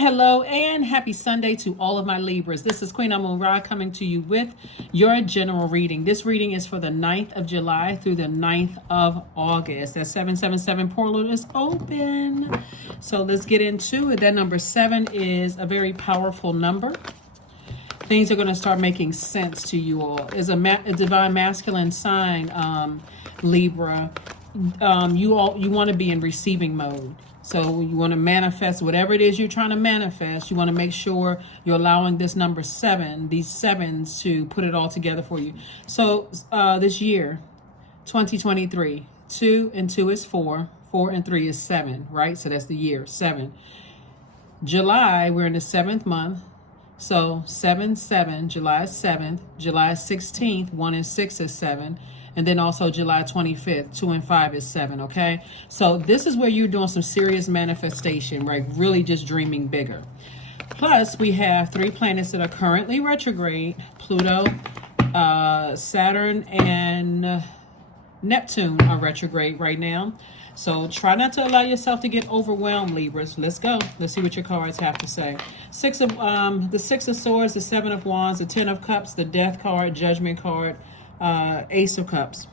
Hello, and happy Sunday to all of my Libras. This is Queen Amun Ra coming to you with your general reading. This reading is for the 9th of July through the 9th of August. That 777 portal is open. So let's get into it. That number 7 is a very powerful number. Things are going to start making sense to you all. As a divine masculine sign, Libra, you want to be in receiving mode. So you want to manifest whatever it is you're trying to manifest. You want to make sure you're allowing this number 7, these 7s, to put it all together for you. So this year, 2023, 2 and 2 is 4, 4 and 3 is 7, right? So that's the year, 7. July, we're in the 7th month. So 7, July 7th, July 16th, 1 and 6 is 7. And then also July 25th, 2 and 5 is 7, okay? So this is where you're doing some serious manifestation, right? Really just dreaming bigger. Plus, we have 3 planets that are currently retrograde. Pluto, Saturn, and Neptune are retrograde right now. So try not to allow yourself to get overwhelmed, Libras. Let's go. Let's see what your cards have to say. The 6 of Swords, the 7 of Wands, the 10 of Cups, the Death card, Judgment card, Ace of Cups.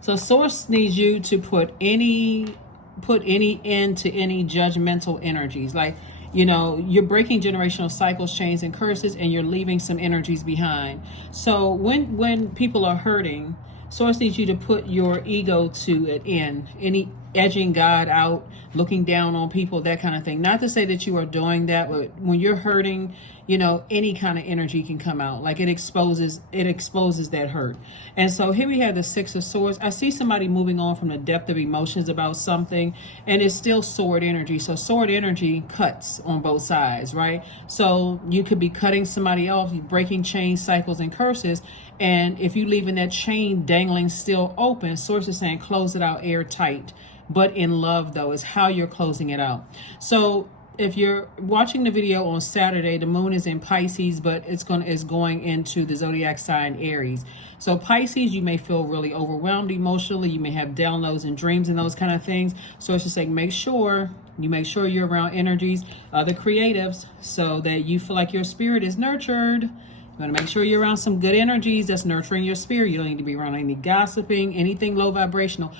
So Source needs you to put any end to any judgmental energies. Like, you know, you're breaking generational cycles, chains, and curses, and you're leaving some energies behind. So when people are hurting, Source needs you to put your ego to an end. Any edging God out, looking down on people, that kind of thing. Not to say that you are doing that, but when you're hurting, you know, any kind of energy can come out. Like it exposes that hurt. And so here we have the 6 of Swords. I see somebody moving on from the depth of emotions about something, and it's still sword energy. So sword energy cuts on both sides, right? So you could be cutting somebody off, breaking chains, cycles, and curses. And if you're leaving that chain dangling still open, Source is saying close it out airtight. But in love, though, is how you're closing it out. So if you're watching the video on Saturday, the moon is in Pisces, but it's going into the Zodiac sign Aries. So Pisces, you may feel really overwhelmed emotionally. You may have downloads and dreams and those kind of things. So it's just like make sure you're around energies, other creatives, so that you feel like your spirit is nurtured. You want to make sure you're around some good energies that's nurturing your spirit. You don't need to be around any gossiping, anything low vibrational,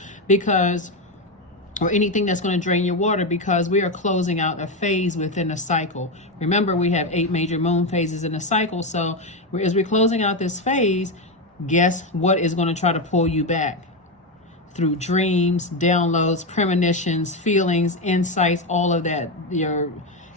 or anything that's going to drain your water, because we are closing out a phase within a cycle. Remember, we have 8 major moon phases in a cycle. So as we're closing out this phase, guess what is going to try to pull you back? Through dreams, downloads, premonitions, feelings, insights, all of that.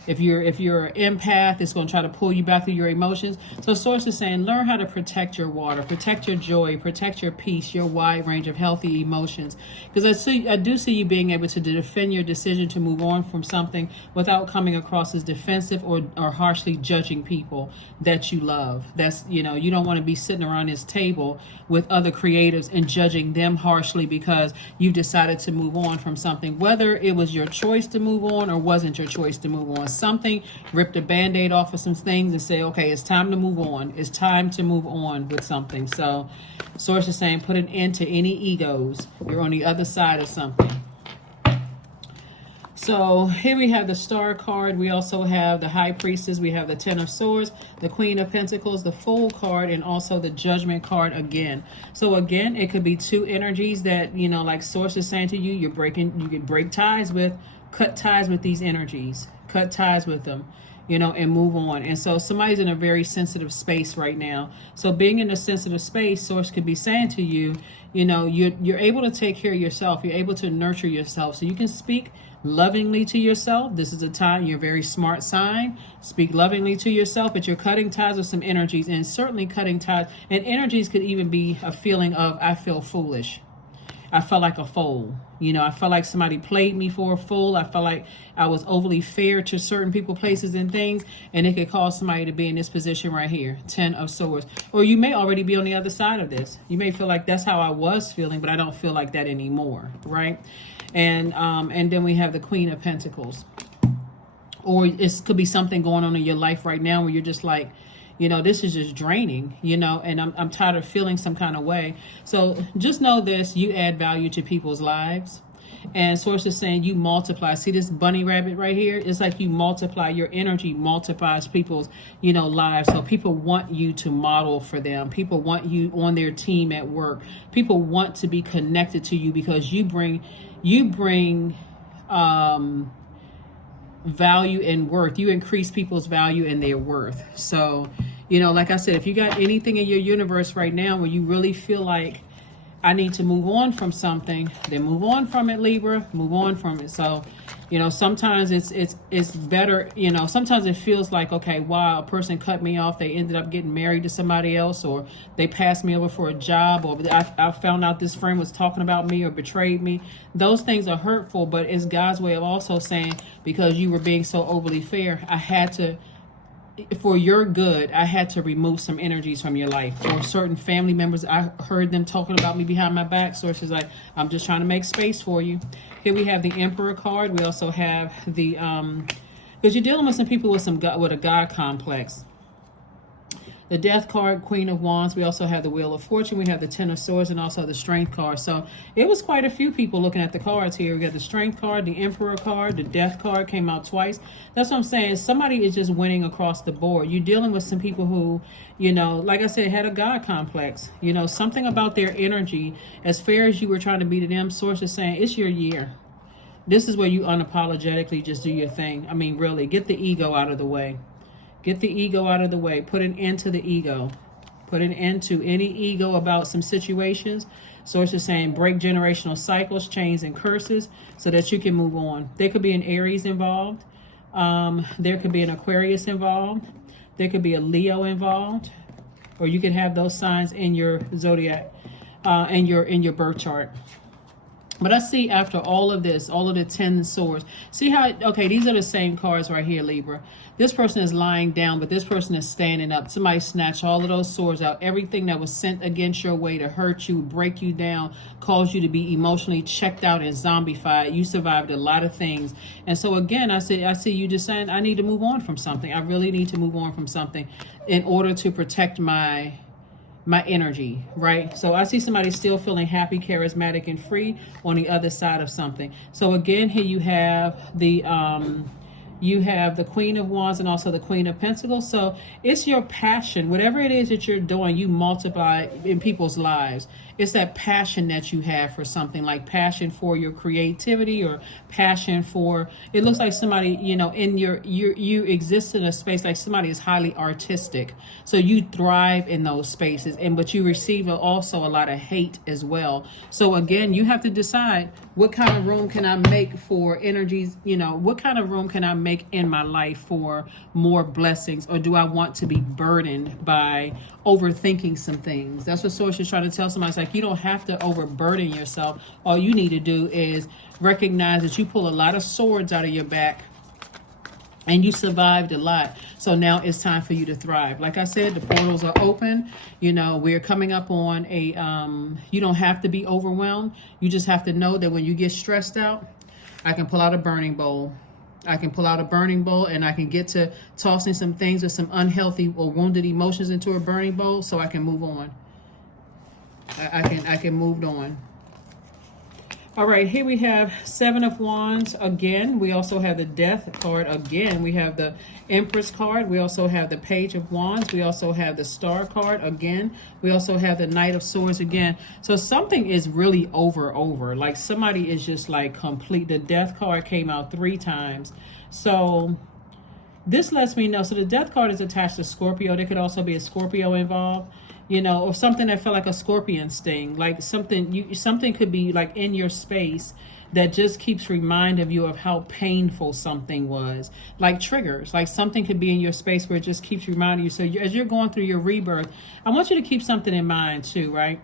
If you're an empath, it's going to try to pull you back through your emotions. So Source is saying, learn how to protect your water, protect your joy, protect your peace, your wide range of healthy emotions. Because I do see you being able to defend your decision to move on from something without coming across as defensive or harshly judging people that you love. That's, you don't want to be sitting around this table with other creatives and judging them harshly because you've decided to move on from something, whether it was your choice to move on or wasn't your choice to move on. Something, rip the band-aid off of some things and say, okay, it's time to move on. It's time to move on with something. So Source is saying put an end to any egos. You're on the other side of something. So here we have the Star card. We also have the High Priestess. We have the 10 of Swords, the Queen of Pentacles, the Fool card, and also the Judgment card again. So again, it could be 2 energies that, like Source is saying to you, you could break ties with, cut ties with these energies. Cut ties with them, and move on. And so somebody's in a very sensitive space right now. So being in a sensitive space, Source could be saying to you, you're able to take care of yourself. You're able to nurture yourself. So you can speak lovingly to yourself. This is a time, you're a very smart sign. Speak lovingly to yourself, but you're cutting ties with some energies, and certainly cutting ties. And energies could even be a feeling of, I feel foolish. I felt like a fool. I felt like somebody played me for a fool. I felt like I was overly fair to certain people, places, and things. And it could cause somebody to be in this position right here, 10 of Swords. Or you may already be on the other side of this. You may feel like that's how I was feeling, but I don't feel like that anymore, right? And then we have the Queen of Pentacles. Or it could be something going on in your life right now where you're just like, this is just draining, and I'm tired of feeling some kind of way. So just know this, you add value to people's lives. And source is saying you multiply. See this bunny rabbit right here? It's like you multiply. Your energy multiplies people's, lives. So people want you to model for them. People want you on their team at work. People want to be connected to you because you bring value and worth. You increase people's value and their worth. So, like I said, if you got anything in your universe right now where you really feel like I need to move on from something, then move on from it, Libra. Move on from it. So, sometimes it's better, sometimes it feels like, okay, wow, a person cut me off. They ended up getting married to somebody else, or they passed me over for a job, or I found out this friend was talking about me or betrayed me. Those things are hurtful, but it's God's way of also saying, because you were being so overly fair, I had to, for your good, I had to remove some energies from your life. Or certain family members, I heard them talking about me behind my back. Sources like, I'm just trying to make space for you. Here we have the Emperor card. We also have the because you're dealing with some people with a God complex. The Death card, Queen of Wands. We also have the Wheel of Fortune. We have the Ten of Swords and also the Strength card. So it was quite a few people looking at the cards here. We got the Strength card, the Emperor card, the Death card came out twice. That's what I'm saying. Somebody is just winning across the board. You're dealing with some people who, like I said, had a God complex. Something about their energy, as fair as you were trying to be to them, source is saying, it's your year. This is where you unapologetically just do your thing. I mean, really, get the ego out of the way. Get the ego out of the way. Put an end to the ego. Put an end to any ego about some situations. Source is saying break generational cycles, chains, and curses so that you can move on. There could be an Aries involved. There could be an Aquarius involved. There could be a Leo involved. Or you could have those signs in your zodiac, in your birth chart. But I see after all of this, all of the 10 swords, see how, okay, these are the same cards right here, Libra. This person is lying down, but this person is standing up. Somebody snatched all of those swords out. Everything that was sent against your way to hurt you, break you down, cause you to be emotionally checked out and zombified. You survived a lot of things. And so again, I see you just saying, I need to move on from something. I really need to move on from something in order to protect my energy, right? So I see somebody still feeling happy, charismatic, and free on the other side of something. So again, here you have the Queen of Wands and also the Queen of Pentacles. So it's your passion, whatever it is that you're doing, you multiply in people's lives. It's that passion that you have for something, like passion for your creativity or passion for, it looks like somebody, in you exist in a space like somebody is highly artistic. So you thrive in those spaces, but you receive also a lot of hate as well. So again, you have to decide what kind of room can I make for energies, what kind of room can I make in my life for more blessings, or do I want to be burdened by overthinking some things? That's what Source is trying to tell somebody. It's like, you don't have to overburden yourself. All you need to do is recognize that you pull a lot of swords out of your back and you survived a lot. So now it's time for you to thrive. Like I said, the portals are open. We're coming up on you don't have to be overwhelmed. You just have to know that when you get stressed out, I can pull out a burning bowl. I can pull out a burning bowl and I can get to tossing some things or some unhealthy or wounded emotions into a burning bowl so I can move on. I can move on. All right, here we have Seven of Wands again. We also have the Death card again. We have the Empress card. We also have the Page of Wands. We also have the Star card again. We also have the Knight of Swords again. So something is really over. Like somebody is just like complete. The Death card came out 3 times. So this lets me know. So the Death card is attached to Scorpio. There could also be a Scorpio involved. Or something that felt like a scorpion sting, like something could be like in your space that just keeps reminding you of how painful something was, like triggers, like something could be in your space where it just keeps reminding you. So as you're going through your rebirth, I want you to keep something in mind too, right?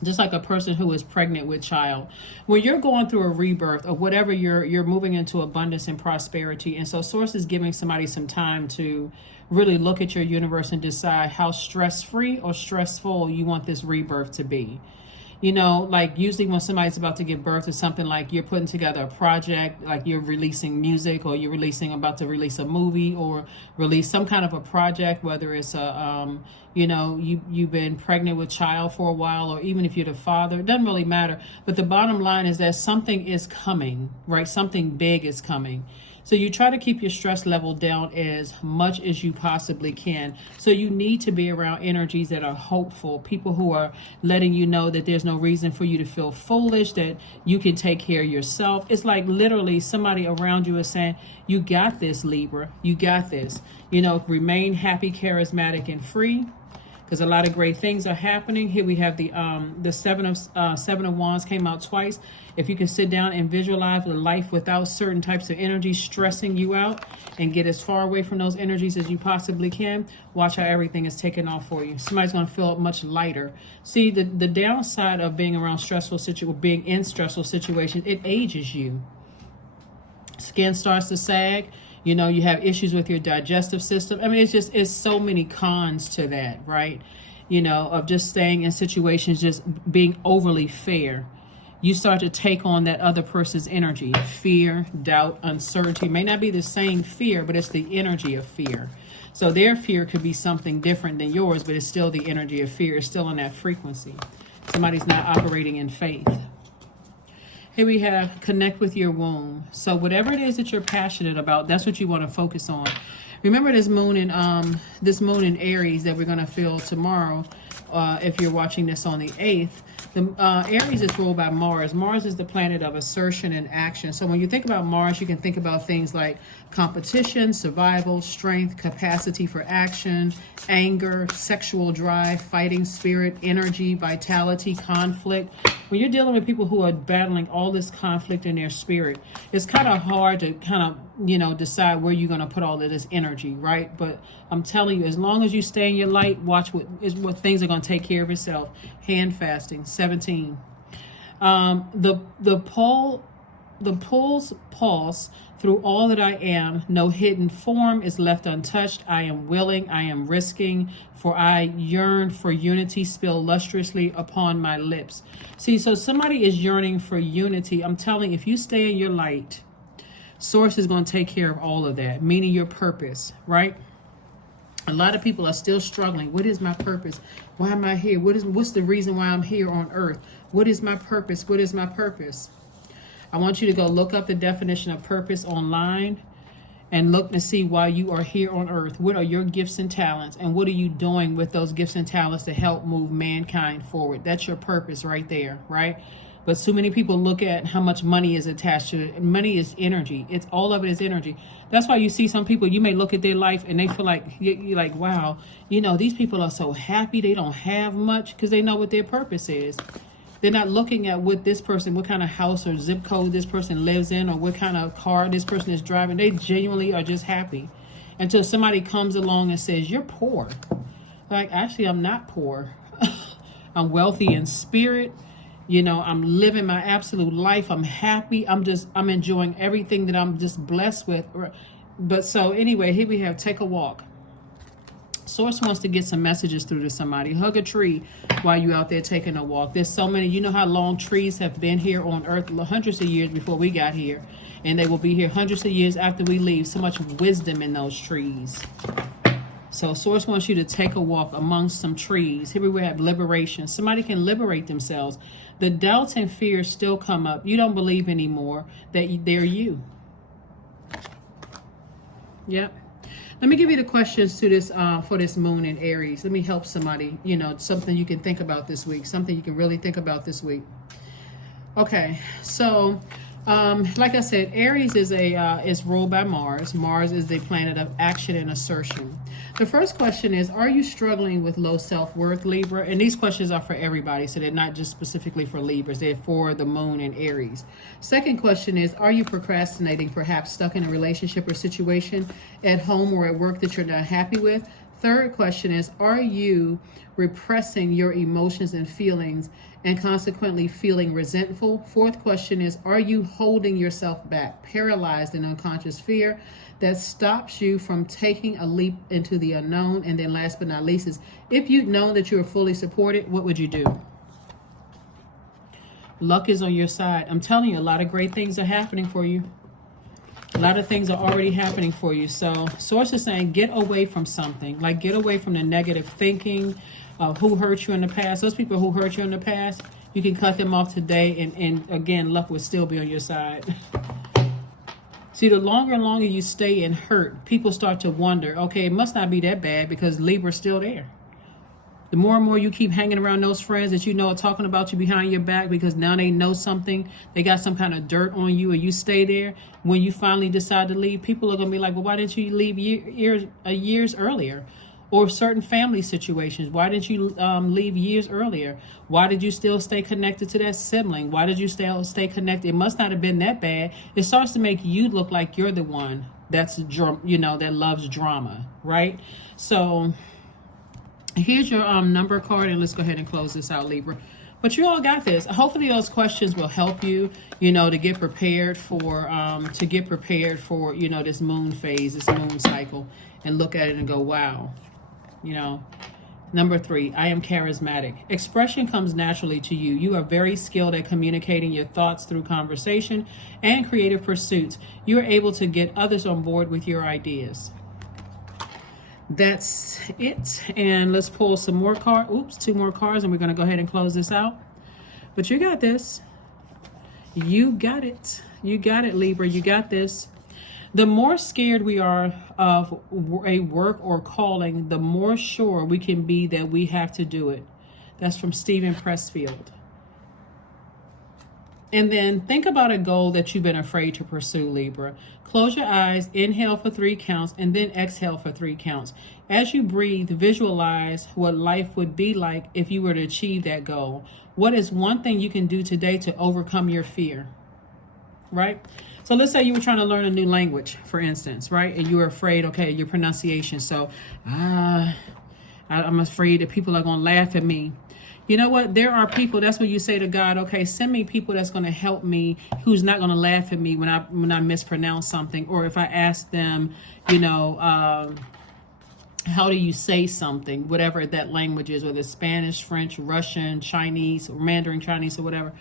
Just like a person who is pregnant with child, when you're going through a rebirth or whatever, you're moving into abundance and prosperity. And so Source is giving somebody some time to really look at your universe and decide how stress-free or stressful you want this rebirth to be. You know, like usually when somebody's about to give birth to something, like you're putting together a project, like you're releasing music, or you're about to release a movie, or release some kind of a project, whether it's you've been pregnant with child for a while, or even if you're the father, it doesn't really matter. But the bottom line is that something is coming, right? Something big is coming. So you try to keep your stress level down as much as you possibly can. So you need to be around energies that are hopeful, people who are letting you know that there's no reason for you to feel foolish, that you can take care of yourself. It's like literally somebody around you is saying, you got this, Libra, you got this. Remain happy, charismatic, and free, because a lot of great things are happening. Here we have the seven of wands came out twice. If you can sit down and visualize a life without certain types of energy stressing you out, and get as far away from those energies as you possibly can, watch how everything is taken off for you. Somebody's going to feel much lighter. See, the downside of being around being in stressful situations, it ages you. Skin starts to sag. You have issues with your digestive system. I mean, it's so many cons to that, right? Of just staying in situations, just being overly fair. You start to take on that other person's energy. Fear, doubt, uncertainty. May not be the same fear, but it's the energy of fear. So their fear could be something different than yours, but it's still the energy of fear. It's still on that frequency. Somebody's not operating in faith. Here we have connect with your womb. So whatever it is that you're passionate about, that's what you want to focus on. Remember this moon in Aries that we're going to feel tomorrow. If you're watching this on the 8th, the Aries is ruled by Mars. Mars is the planet of assertion and action. So when you think about Mars, you can think about things like competition, survival, strength, capacity for action, anger, sexual drive, fighting spirit, energy, vitality, conflict. When you're dealing with people who are battling all this conflict in their spirit, it's kind of hard to decide where you're going to put all of this energy, right? But I'm telling you, as long as you stay in your light, watch what things are going to take care of itself. Hand fasting, 17. The pulse pulse through all that I am. No hidden form is left untouched. I am willing. I am risking. For I yearn for unity. Spill lustrously upon my lips. See, so somebody is yearning for unity. I'm telling you, if you stay in your light, Source is going to take care of all of that, meaning your purpose, right? A lot of people are still struggling. What is my purpose? Why am I here? What's the reason why I'm here on earth? What is my purpose? What is my purpose? I want you to go look up the definition of purpose online and look to see why you are here on earth. What are your gifts and talents? And what are you doing with those gifts and talents to help move mankind forward? That's your purpose right there, right? But so many people look at how much money is attached to it. Money is energy. It's all of it is energy. That's why you see some people, you may look at their life and they feel like, you're like, wow, these people are so happy. They don't have much because they know what their purpose is. They're not looking at what kind of house or zip code this person lives in, or what kind of car this person is driving. They genuinely are just happy until somebody comes along and says, you're poor. Like, actually, I'm not poor. I'm wealthy in spirit. I'm living my absolute life. I'm happy. I'm enjoying everything that I'm just blessed with. But so anyway, here we have take a walk. Source wants to get some messages through to somebody. Hug a tree while you're out there taking a walk. There's so many, how long trees have been here on earth hundreds of years before we got here. And they will be here hundreds of years after we leave. So much wisdom in those trees. So Source wants you to take a walk amongst some trees. Here we have liberation. Somebody can liberate themselves. The doubts and fears still come up. You don't believe anymore that they're you. Yep. Let me give you the questions to this for this moon in Aries. Let me help somebody, something you can think about this week, something you can really think about this week. Okay, so like I said, Aries is ruled by Mars. Mars is the planet of action and assertion. The first question is, are you struggling with low self-worth, Libra? And these questions are for everybody, so they're not just specifically for Libras. They're for the moon in Aries. Second question is, are you procrastinating, perhaps stuck in a relationship or situation at home or at work that you're not happy with? Third question is, are you repressing your emotions and feelings and consequently feeling resentful? Fourth question is, are you holding yourself back, paralyzed in unconscious fear that stops you from taking a leap into the unknown? And then last but not least is, if you'd known that you were fully supported, what would you do? Luck is on your side. I'm telling you, a lot of great things are happening for you. A lot of things are already happening for you. So Source is saying get away from something. Like get away from the negative thinking of who hurt you in the past. Those people who hurt you in the past, you can cut them off today. And again, luck will still be on your side. See, the longer and longer you stay in hurt, people start to wonder, okay, it must not be that bad because Libra's still there. The more and more you keep hanging around those friends that you know are talking about you behind your back because now they know something, they got some kind of dirt on you, and you stay there, when you finally decide to leave, people are going to be like, well, why didn't you leave years earlier? Or certain family situations, why didn't you leave years earlier? Why did you still stay connected to that sibling? Why did you still stay connected? It must not have been that bad. It starts to make you look like you're the one that's, that loves drama, right? So here's your number card, and let's go ahead and close this out, Libra. But you all got this. Hopefully those questions will help you, to get prepared for, this moon phase, this moon cycle, and look at it and go, wow. Number 3, I am charismatic. Expression comes naturally to you. You are very skilled at communicating your thoughts through conversation and creative pursuits. You are able to get others on board with your ideas. That's it. And let's pull some more cards. 2 more cards, and we're going to go ahead and close this out. But you got this. You got it. You got it, Libra. You got this. The more scared we are of a work or calling, the more sure we can be that we have to do it. That's from Stephen Pressfield. And then think about a goal that you've been afraid to pursue, Libra. Close your eyes, inhale for 3 counts, and then exhale for 3 counts. As you breathe, visualize what life would be like if you were to achieve that goal. What is one thing you can do today to overcome your fear? Right? So let's say you were trying to learn a new language, for instance, right? And you were afraid, okay, your pronunciation. So, I'm afraid that people are going to laugh at me. You know what? There are people, that's when you say to God, okay, send me people that's going to help me, who's not going to laugh at me when I mispronounce something. Or if I ask them, how do you say something, whatever that language is, whether it's Spanish, French, Russian, Chinese, or Mandarin Chinese, or whatever,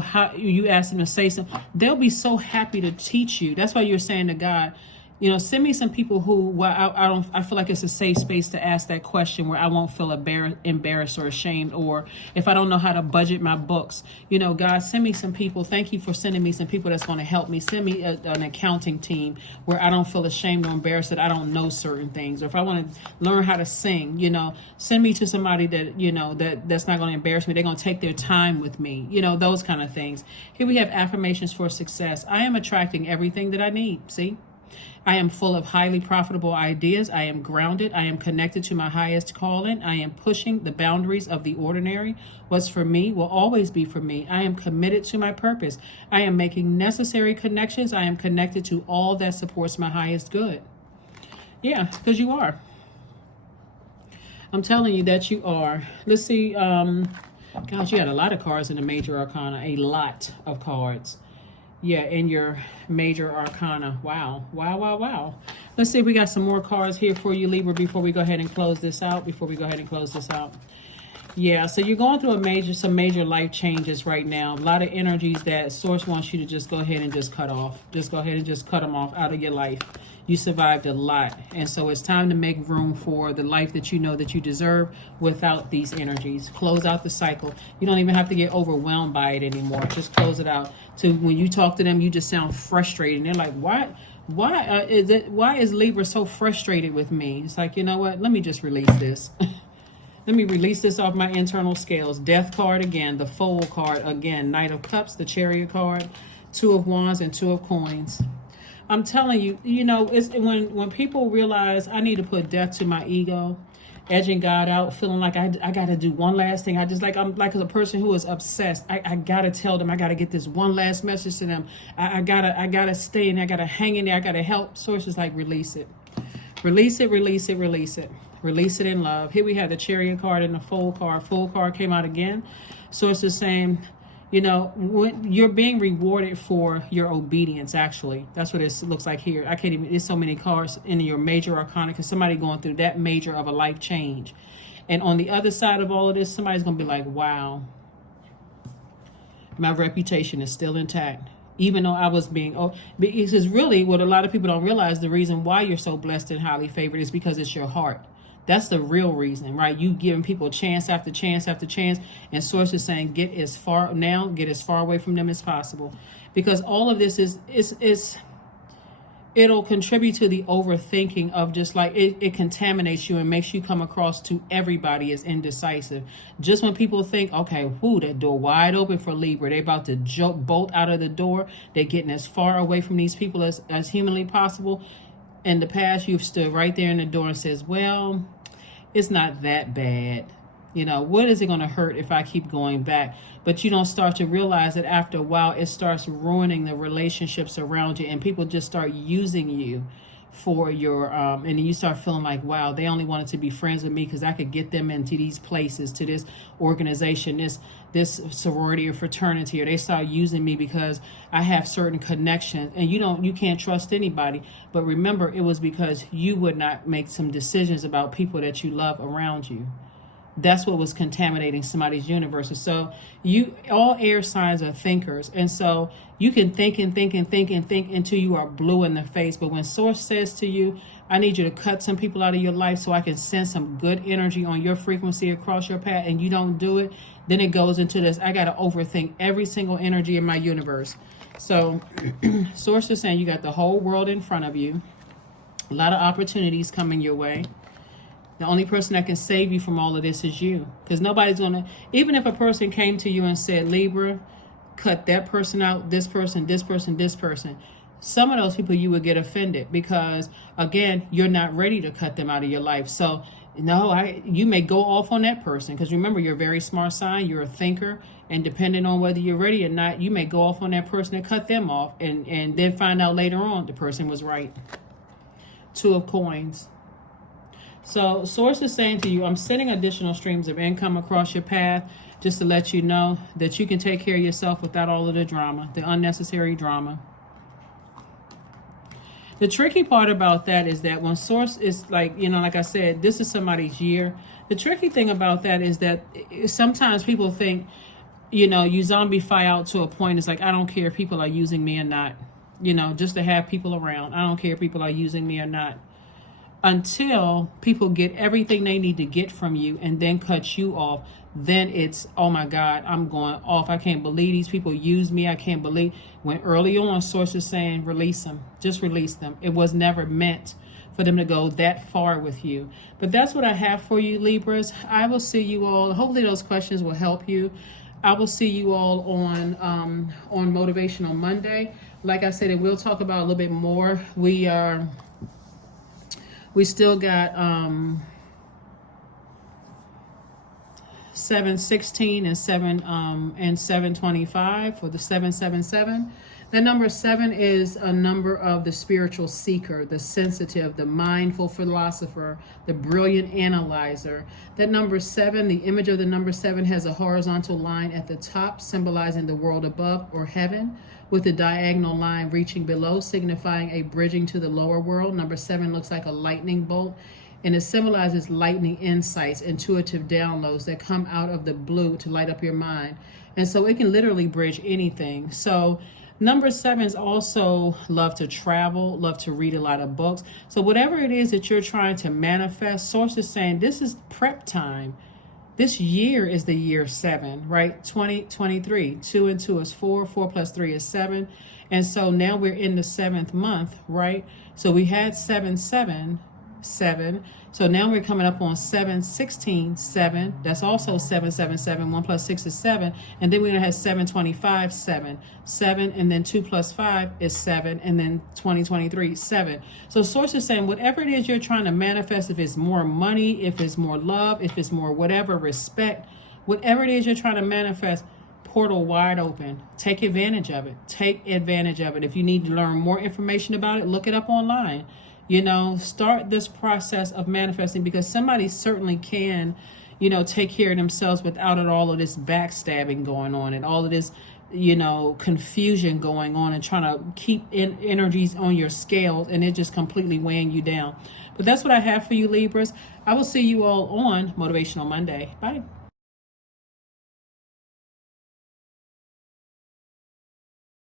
how you ask them to say something, they'll be so happy to teach you. That's why you're saying to God, send me some people who, I feel like it's a safe space to ask that question where I won't feel embarrassed or ashamed, or if I don't know how to budget my books, God, send me some people. Thank you for sending me some people that's going to help me. Send me an accounting team where I don't feel ashamed or embarrassed that I don't know certain things. Or if I want to learn how to sing, send me to somebody that, that's not going to embarrass me. They're going to take their time with me, those kind of things. Here we have affirmations for success. I am attracting everything that I need. See? I am full of highly profitable ideas. I am grounded. I am connected to my highest calling. I am pushing the boundaries of the ordinary. What's for me will always be for me. I am committed to my purpose. I am making necessary connections. I am connected to all that supports my highest good. Yeah, because you are. I'm telling you that you are. Let's see. Gosh, you had a lot of cards in the major arcana. A lot of cards. Yeah, in your major arcana. Wow. Let's see if we got some more cards here for you, Libra, before we go ahead and close this out. Yeah, so you're going through some major life changes right now. A lot of energies that Source wants you to just go ahead and just cut off. Just go ahead and just cut them off out of your life. You survived a lot. And so it's time to make room for the life that you know that you deserve without these energies. Close out the cycle. You don't even have to get overwhelmed by it anymore. Just close it out. So when you talk to them, you just sound frustrated. And they're like, why is Libra so frustrated with me? It's like, you know what? Let me just release this. Let me release this off my internal scales. Death card again, the Fool card again, Knight of Cups, the Chariot card, 2 of Wands, and 2 of Coins. I'm telling you, it's when people realize I need to put death to my ego, edging God out, feeling like I got to do one last thing. I'm like a person who is obsessed. I got to tell them, I got to get this one last message to them. I gotta stay in there. I got to hang in there. I got to help. Sources like release it. Release it, release it, release it. Release it in love. Here we have the Chariot card and the Fool card. Fool card came out again. Sources saying, when you're being rewarded for your obedience, actually. That's what it looks like here. There's so many cards in your major arcana because somebody going through that major of a life change. And on the other side of all of this, somebody's going to be like, wow. My reputation is still intact. Even though I was being, because really what a lot of people don't realize, the reason why you're so blessed and highly favored is because it's your heart. That's the real reason, right? You giving people chance after chance after chance, and Source is saying get as far away from them as possible, because all of this is it'll contribute to the overthinking of just like it contaminates you and makes you come across to everybody as indecisive. Just when people think, okay, whoo, that door wide open for Libra, they're about to bolt out of the door, they're getting as far away from these people as humanly possible. In the past, you've stood right there in the door and says, well, it's not that bad. What is it going to hurt if I keep going back? But you don't start to realize that after a while, it starts ruining the relationships around you, and people just start using you for your, and you start feeling like, wow, they only wanted to be friends with me because I could get them into these places, to this organization, this sorority or fraternity, or they start using me because I have certain connections, and you can't trust anybody. But remember, it was because you would not make some decisions about people that you love around you. That's what was contaminating somebody's universe. So all air signs are thinkers. And so you can think and think and think and think until you are blue in the face. But when Source says to you, I need you to cut some people out of your life so I can send some good energy on your frequency across your path, and you don't do it, then it goes into this, I got to overthink every single energy in my universe. So Source is saying you got the whole world in front of you. A lot of opportunities coming your way. The only person that can save you from all of this is you. Because nobody's going to, even if a person came to you and said, Libra, cut that person out, this person, this person, this person. Some of those people you would get offended because, again, you're not ready to cut them out of your life. So, you may go off on that person. Because remember, you're a very smart sign. You're a thinker. And depending on whether you're ready or not, you may go off on that person and cut them off. And then find out later on the person was right. 2 of Coins. So Source is saying to you, I'm sending additional streams of income across your path just to let you know that you can take care of yourself without all of the drama, the unnecessary drama. The tricky part about that is that when Source is like I said, this is somebody's year. The tricky thing about that is that sometimes people think, you zombify out to a point. It's like, I don't care if people are using me or not, just to have people around. I don't care if people are using me or not. Until people get everything they need to get from you and then cut you off, then it's, oh my God, I'm going off. I can't believe these people use me. I can't believe. When early on, Source is saying, release them. Just release them. It was never meant for them to go that far with you. But that's what I have for you, Libras. I will see you all. Hopefully those questions will help you. I will see you all on Motivational Monday. Like I said, we'll talk about a little bit more. We still got 716 and 725 for the 777. That number 7 is a number of the spiritual seeker, the sensitive, the mindful philosopher, the brilliant analyzer. That number 7, the image of the number 7 has a horizontal line at the top symbolizing the world above or heaven, with the diagonal line reaching below, signifying a bridging to the lower world. Number 7 looks like a lightning bolt, and it symbolizes lightning insights, intuitive downloads that come out of the blue to light up your mind. And so it can literally bridge anything. So number 7s also love to travel, love to read a lot of books. So whatever it is that you're trying to manifest, Source is saying this is prep time. This year is the year 7, right? 2023. 2 and 2 is 4. 4 plus 3 is 7. And so now we're in the 7th month, right? So we had 7, 7, 7. So now we're coming up on 7, 16, 7. That's also 7, 7, 7. 1 plus 6 is 7. And then we're going to have 7, 25, 7. 7, and then 2 plus 5 is 7. And then 2023, 7. So Source is saying whatever it is you're trying to manifest, if it's more money, if it's more love, if it's more whatever, respect, whatever it is you're trying to manifest, portal wide open. Take advantage of it. Take advantage of it. If you need to learn more information about it, look it up online. Start this process of manifesting, because somebody certainly can, take care of themselves without all of this backstabbing going on and all of this, confusion going on and trying to keep energies on your scales, and it just completely weighing you down. But that's what I have for you, Libras. I will see you all on Motivational Monday. Bye.